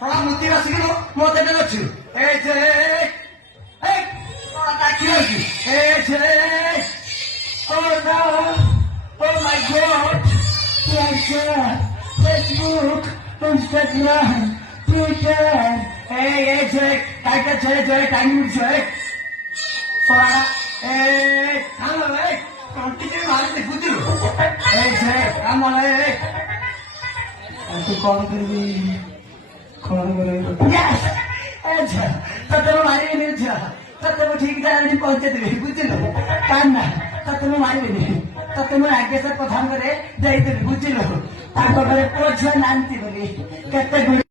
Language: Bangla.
ଶଳା ମୁତି ବସିକି ମତେ ଡରୁଛୁ ଏ ଯେ ଡାକି ଅଛି ଏ ଯେ oh no oh my god Twitter Facebook Instagram Twitter এই যে কাইটা ছেড়ে ছেড়ে টাইম দিচ্ছে শোনা এই থামো এই কন্টিনিউ মারতে বুঝলো এই যে আমার তুই কল করবি কল করে ইয়েস আচ্ছা তবে মারিনি তবে ঠিক জানি পৌঁছে দেবে বুঝলো কার না তবে মারিনি তবে আগে সব কথা করে যাইতে বুঝলো তারপরে পৌঁছে নানতি বলি কেতে